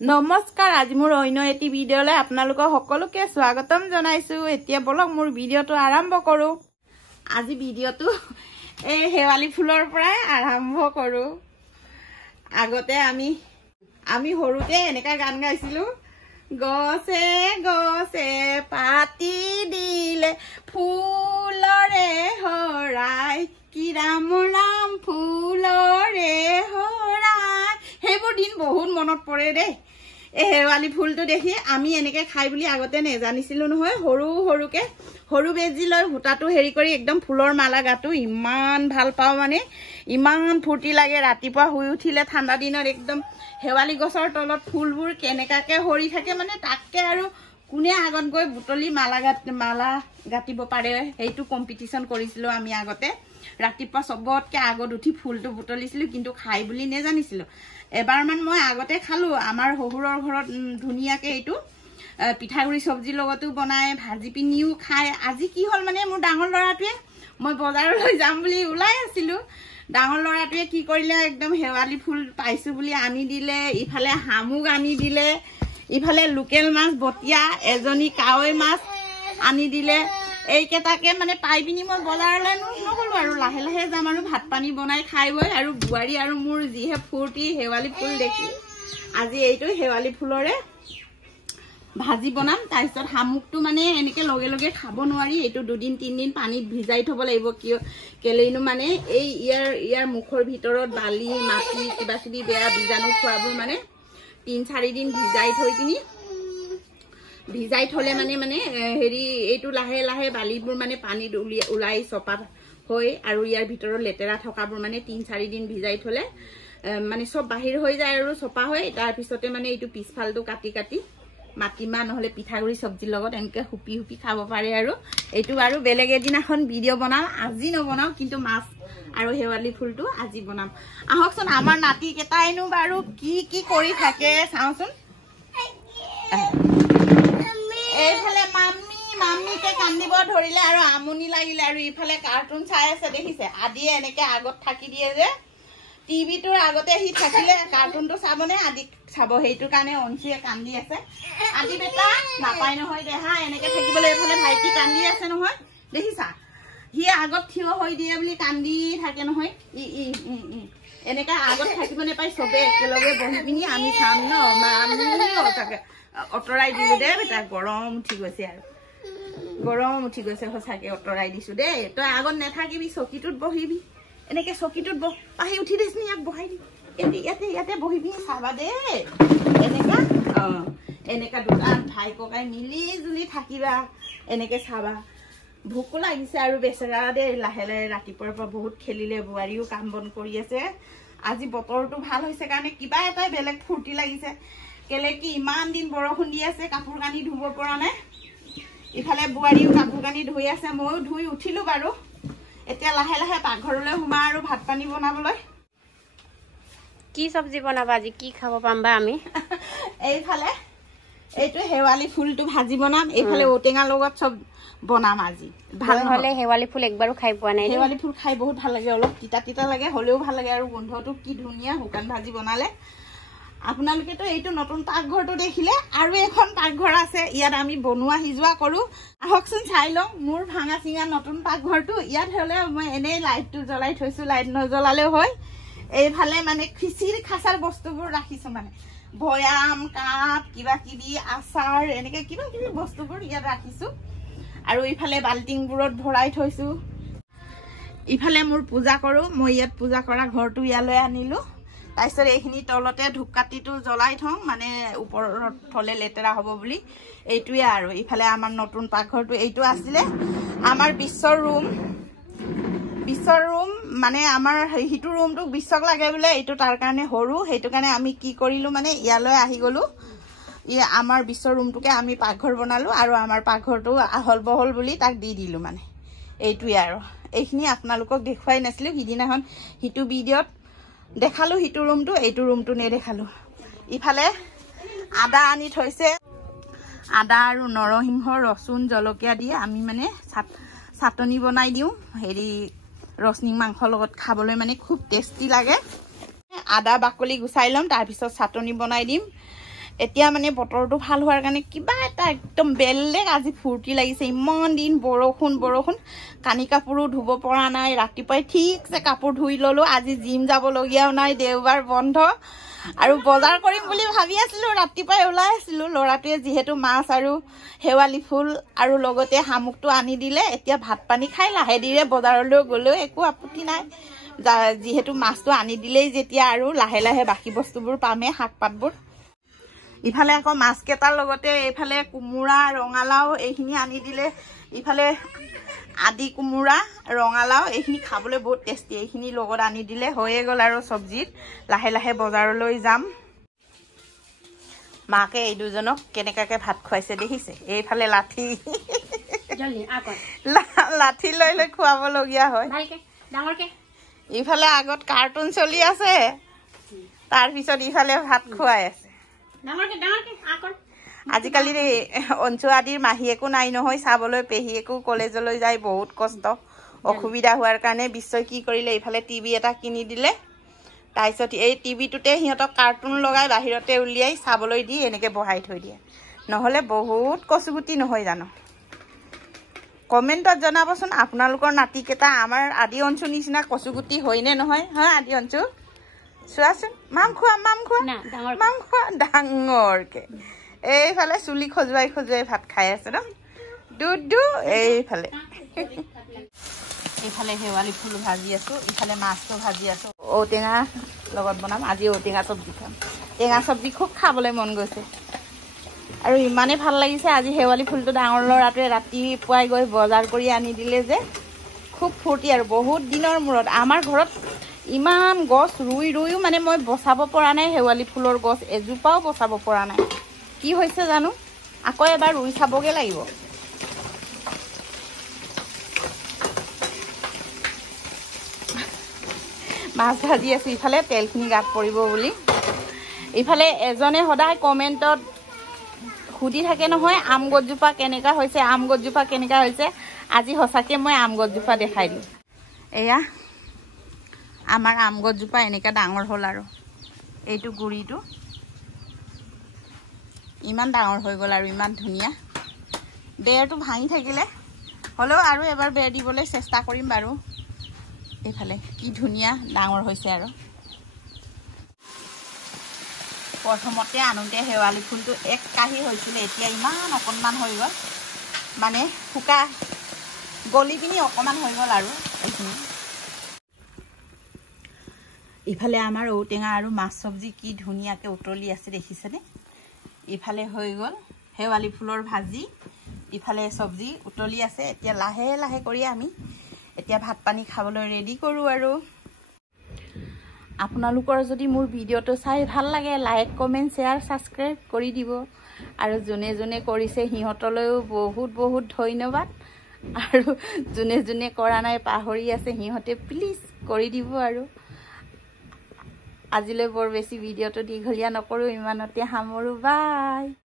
নমস্কাৰ আজি মোৰ অন্য এটি ভিডিঅ'লৈ আপোনালোকক সকলোকে স্বাগতম জনাইছো। এতিয়া বলক মোৰ ভিডিঅ'টো আৰম্ভ কৰো। আজি ভিডিঅ'টো এই হেৱালি ফুলৰ পৰাই আৰম্ভ কৰো। আগতে আমি সৰুতে এনেকা গান গাইছিলো, গছে গছে পাতি দিলে ফুলৰে হৰাই কি ৰাম ৰাম ফুলৰে হৰাই। সেইবোৰ দিন বহুত মনত পৰে দেই। এই হেৱালি ফুলটো দেখি আমি এনেকে খাই বুলি আগতে নেজানিছিলো নহয়। সৰু বেজি লৈ সূতাটো হেৰি কৰি একদম ফুলৰ মালা গাটো ইমান ভাল পাওঁ, মানে ইমান ফূৰ্তি লাগে। ৰাতিপুৱা শুই উঠিলে ঠাণ্ডা দিনত একদম হেৱালি গছৰ তলত ফুলবোৰ কেনেকাকে সৰি থাকে, মানে তাতকে আৰু কোনে আগত গৈ বুটলি মালা গাঁঠিব পাৰে সেইটো কম্পিটিশ্যন কৰিছিলো আমি আগতে। ৰাতিপুৱা চবতকে আগত উঠি ফুলটো বুটলিছিলো, কিন্তু খাই বুলি নেজানিছিলো। এবাৰমান মই আগতে খালো, আমাৰ শহুৰৰ ঘৰত ধুনীয়াকে এইটো পিঠাগুৰি চব্জিৰ লগতো বনাই ভাজি পিনিও খায়। আজি কি হ'ল, মানে মোৰ ডাঙৰ ল'ৰাটোৱে, মই বজাৰলৈ যাম বুলি ওলাই আছিলো, ডাঙৰ ল'ৰাটোৱে কি কৰিলে, একদম হেৱালি ফুল পাইছো বুলি আনি দিলে, ইফালে শামুক আনি দিলে, ইফালে লোকেল মাছ বটিয়া এজনী কাৱৈ মাছ আনি দিলে। এইকেইটাকে মানে পাই পিনি মই বজাৰলৈ নগলো আৰু লাহে লাহে যাম আৰু ভাত পানী বনাই খাই বৈ। আৰু বোৱাৰী আৰু মোৰ যিহে ফূৰ্তি হেৱালি ফুল দেখি, আজি এইটো হেৱালি ফুলৰে ভাজি বনাম। তাৰপিছত শামুকটো মানে এনেকে লগে লগে খাব নোৱাৰি, এইটো 2-3 দিন পানীত ভিজাই থব লাগিব। কেলেইনো মানে এই ইয়াৰ মুখৰ ভিতৰত বালি মাটি কিবা কিবি বেয়া বীজাণু খোৱাবোৰ মানে 3-4 দিন ভিজাই থলে মানে হেৰি এইটো লাহে লাহে বালিবোৰ মানে পানীত ওলাই চপা হৈ, আৰু ইয়াৰ ভিতৰত লেতেৰা থকাবোৰ মানে 3-4 দিন ভিজাই থলে মানে চব বাহিৰ হৈ যায় আৰু চপা হৈ। তাৰপিছতে মানে এইটো পিছফালটো কাটি মাটিমাহ নহলে পিঠাগুৰি চব্জিৰ লগত এনেকে হুপি খাব পাৰে। আৰু এইটো আৰু বেলেগ এদিনাখন ভিডিঅ' বনাম, আজি নবনাও, কিন্তু মাছ আৰু হেৱালি ফুলটো আজি বনাম। আহকচোন আমাৰ নাতি কেইটাইনো বাৰু কি কৰি থাকে চাওচোন। এইফালে মাম্মিকে কান্দিব ধৰিলে আৰু আমনি লাগিলে, আৰু ইফালে কাৰ্টুন চাই আছে দেখিছে। আদিয়ে এনেকে আগত থাকি দিয়ে যে, টিভিটোৰ আগতে সি থাকিলে কাৰ্টুনটো চাবনে আদি চাব, সেইটো কাৰণে অঞ্চিয়ে কান্দি আছে। আদি বেটা নাপায় নহয় দেহা এনেকে থাকিবলৈ। এইফালে ভাইটি কান্দি আছে নহয়, দেখিছা, সি আগত থিয় হৈ দিয়ে বুলি কান্দি থাকে নহয়। এনেকা আগত থাকিব নাপায়, চবে একেলগে বহি পিনি আমি চাম ন। তাকে অঁতৰাই দিলো দেই বেটা, গৰম উঠি গৈছে সঁচাকে, অঁতৰাই দিছো দেই। তই আগত নাথাকিবি, চকীটোত বহিবি, এনেকে চকীটোত আহি উঠি দিছ নি, ইয়াক বহাই দি ইয়াতে বহি পিনি চাবা দেই। এনেকা দুটা ভাই ককাই মিলি জুলি থাকিবা, এনেকে চাবা। ভোকো লাগিছে আৰু বেচেৰা দেই, লাহে লাহে ৰাতিপুৱাৰ পৰা বহুত খেলিলে, বোৱাৰীও কাম বন কৰি আছে। আজি বতৰটো ভাল হৈছে কাৰণে কিবা এটাই বেলেগ ফূৰ্তি লাগিছে। কেলে কি ইমান দিন বৰষুণ দি আছে, কাপোৰ কানি ধুব পৰা নাই। ইফালে বোৱাৰীও কাপোৰ কানি ধুই আছে, ময়ো ধুই উঠিলো বাৰু। এতিয়া লাহে লাহে পাকঘৰলৈ সোমা আৰু ভাত পানী বনাবলৈ। কি চব্জি বনাবা আজি, কি খাব পাম বা আমি? এইফালে এইটো হেৱালি ফুলটো ভাজি বনাম, এইফালে ঔটেঙাৰ লগত চব বনাম আজি। ভাল হলে হেৱালি ফুল একবাৰো খাই পোৱা নাই। হেৱালি ফুল খাই বহুত ভাল লাগে, অলপ তিতা লাগে, হলেও ভাল লাগে। আৰু গোন্ধটো কি ধুনীয়া, শুকান ভাজি বনালে। আপোনালোকেতো এইটো নতুন পাকঘৰটো দেখিলে, আৰু এখন পাকঘৰ আছে, ইয়াত আমি বনোৱা সিজোৱা কৰো। আহকচোন চাই লওঁ মোৰ ভাঙা চিঙা নতুন পাকঘৰটো। ইয়াত হলে মই এনেই লাইটটো জ্বলাই থৈছো, লাইট নজ্বলালেও হয়। এইফালে মানে খিচিৰ খাচাৰ বস্তুবোৰ ৰাখিছো, মানে বয়াম কাপ কিবা কিবি আচাৰ এনেকে কিবা কিবি বস্তুবোৰ ইয়াত ৰাখিছো। আৰু ইফালে বাল্টিংবোৰত ভৰাই থৈছো। ইফালে মোৰ পূজা কৰো, মই ইয়াত পূজা কৰা ঘৰটো ইয়ালৈ আনিলো। তাৰপিছত এইখিনি তলতে ধূপকাঠিটো জ্বলাই থওঁ, মানে ওপৰত থলে লেতেৰা হ'ব বুলি। এইটোৱে আৰু ইফালে আমাৰ নতুন পাকঘৰটো এইটো আছিলে আমাৰ বিশ্বৰ ৰুম মানে আমাৰ সিটো ৰুমটোক বিশ্বক লাগে বোলে, এইটো তাৰ কাৰণে সৰু, সেইটো কাৰণে আমি কি কৰিলো, মানে ইয়ালৈ আহি গলো। আমাৰ বিশ্বৰ ৰুমটোকে আমি পাকঘৰ বনালো, আৰু আমাৰ পাকঘৰটো আহল বহল বুলি তাক দি দিলো। মানে এইটোৱে আৰু এইখিনি আপোনালোকক দেখুৱাই নাছিলো সিদিনাখন, সিটো ভিডিঅ'ত দেখালো সিটো ৰুমটো, এইটো ৰুমটো নেদেখালো। ইফালে আদা আনি থৈছে, আদা আৰু নৰসিংহ ৰচুন জলকীয়া দি আমি মানে চাটনি বনাই দিওঁ। হেৰি ৰসনিং মাংসৰ লগত খাবলৈ মানে খুব টেষ্টি লাগে। আদা বাকলি গুচাই ল'ম, তাৰপিছত চাটনি বনাই দিম। এতিয়া মানে বতৰটো ভাল হোৱাৰ কাৰণে কিবা এটা একদম বেলেগ আজি ফূৰ্তি লাগিছে। ইমান দিন বৰষুণ কানি কাপোৰো ধুব পৰা নাই। ৰাতিপুৱাই ঠিকছে কাপোৰ ধুই ল'লো। আজি জিম যাবলগীয়াও নাই, দেওবাৰ বন্ধ। আৰু বজাৰ কৰিম বুলি ভাবি আছিলোঁ, ৰাতিপুৱাই ওলাই আছিলোঁ। ল'ৰাটোৱে যিহেতু মাছ আৰু শেৱালি ফুল আৰু লগতে শামুকটো আনি দিলে। এতিয়া ভাত পানী খাই লাহে ধীৰে বজাৰলৈ গ'লেও একো আপত্তি নাই। যিহেতু মাছটো আনি দিলেই যেতিয়া আৰু লাহে লাহে বাকী বস্তুবোৰ পামেই, শাক পাতবোৰ। ইফালে আকৌ মাছ কেইটাৰ লগতে এইফালে কোমোৰা, ৰঙালাও এইখিনি আনি দিলে। ইফালে আদি কোমোৰা, ৰঙালাও এইখিনি খাবলৈ বহুত টেষ্টি। এইখিনি লগত আনি দিলে হৈয়ে গ'ল আৰু চব্জিত। লাহে লাহে বজাৰলৈ যাম। মাকে এই দুজনক কেনেকাকে ভাত খুৱাইছে দেখিছে? এইফালে লাঠি লাঠি লৈ লৈ খুৱাবলগীয়া হয়। ইফালে আগত কাৰ্টুন চলি আছে, তাৰপিছত ইফালে ভাত খুৱাই আছে। আজিকালি অঞ্চু আদিৰ মাহীয়েকো নাই নহয় চাবলৈ। পেহীয়েকো কলেজলৈ যায়, বহুত কষ্ট, অসুবিধা হোৱাৰ কাৰণে বিশ্বই কি কৰিলে, ইফালে টিভি এটা কিনি দিলে। তাৰপিছত এই টিভিটোতে সিহঁতক কাৰ্টুন লগাই বাহিৰতে উলিয়াই চাবলৈ দি এনেকৈ বহাই থৈ দিয়ে। নহ'লে বহুত কচুগুটি নহয় জানো? কমেণ্টত জনাবচোন আপোনালোকৰ নাতিকেইটা আমাৰ আদি অঞ্চুৰ নিচিনা কচুগুটি হয়নে নহয়? হা আদি অঞ্চু, চোৱাচোন। মাম খোৱা ডাঙৰকে। এইফালে চুলি খজুৱাই ভাত খাই আছে ন দুদু। এইফালে শেৱালি ফুল ভাজি আছো, ইফালে মাছটো ভাজি আছো। ঔটেঙা লগত বনাম আজি। ঔটেঙা চব্জি খাম। টেঙা চব্জি খুব খাবলৈ মন গৈছে আৰু ইমানেই ভাল লাগিছে। আজি শেৱালি ফুলটো ডাঙৰ ল'ৰাটোৱে ৰাতিপুৱাই গৈ বজাৰ কৰি আনি দিলে যে খুব ফূৰ্তি। আৰু বহুত দিনৰ মূৰত আমাৰ ঘৰত ইমান গছ ৰুইও মানে মই বচাব পৰা নাই। শেৱালি ফুলৰ গছ এজোপাও বচাব পৰা নাই। কি হৈছে জানো? আকৌ এবাৰ ৰুই চাবগে লাগিব। মাছ ভাজি আছো, ইফালে তেলখিনি গাত পৰিব বুলি। ইফালে এজনে সদায় কমেণ্টত সুধি থাকে নহয়, আম গছজোপা কেনেকা হৈছে, আম গছজোপা কেনেকা হৈছে। আজি সঁচাকে মই আম গছজোপা দেখাই দিম। এয়া আমাৰ আম গছজোপা এনেকা ডাঙৰ হ'ল আৰু এইটো গুৰিটো ইমান ডাঙৰ হৈ গ'ল আৰু ইমান ধুনীয়া। বেৰটো ভাঙি থাকিলে হ'লেও আৰু এবাৰ বেৰ দিবলৈ চেষ্টা কৰিম বাৰু। এইফালে কি ধুনীয়া ডাঙৰ হৈছে। আৰু প্ৰথমতে আনোতে শেৱালি ফুলটো এক কাহি হৈছিলে, এতিয়া ইমান অকণমান হৈ গ'ল, মানে শুকা গলি পিনি অকণমান হৈ গ'ল আৰু এইখিনি। ইফালে আমাৰ ঔটেঙা আৰু মাছ চব্জি কি ধুনীয়াকৈ উতলি আছে দেখিছেনে? ইফালে হৈ গ'ল শেৱালি ফুলৰ ভাজি, ইফালে চব্জি উতলি আছে। এতিয়া লাহে লাহে কৰি আমি এতিয়া ভাত পানী খাবলৈ ৰেডি কৰোঁ। আৰু আপোনালোকৰ যদি মোৰ ভিডিঅ'টো চাই ভাল লাগে, লাইক কমেণ্ট শ্বেয়াৰ ছাবস্ক্ৰাইব কৰি দিব। আৰু যোনে যোনে কৰিছে সিহঁতলৈও বহুত বহুত ধন্যবাদ। আৰু যোনে যোনে কৰা নাই পাহৰি আছে সিহঁতে প্লিজ কৰি দিব। আৰু আজিলৈ বৰ বেছি ভিডিঅ'টো দীঘলীয়া নকৰোঁ, ইমানতে সামৰোঁ। বাই।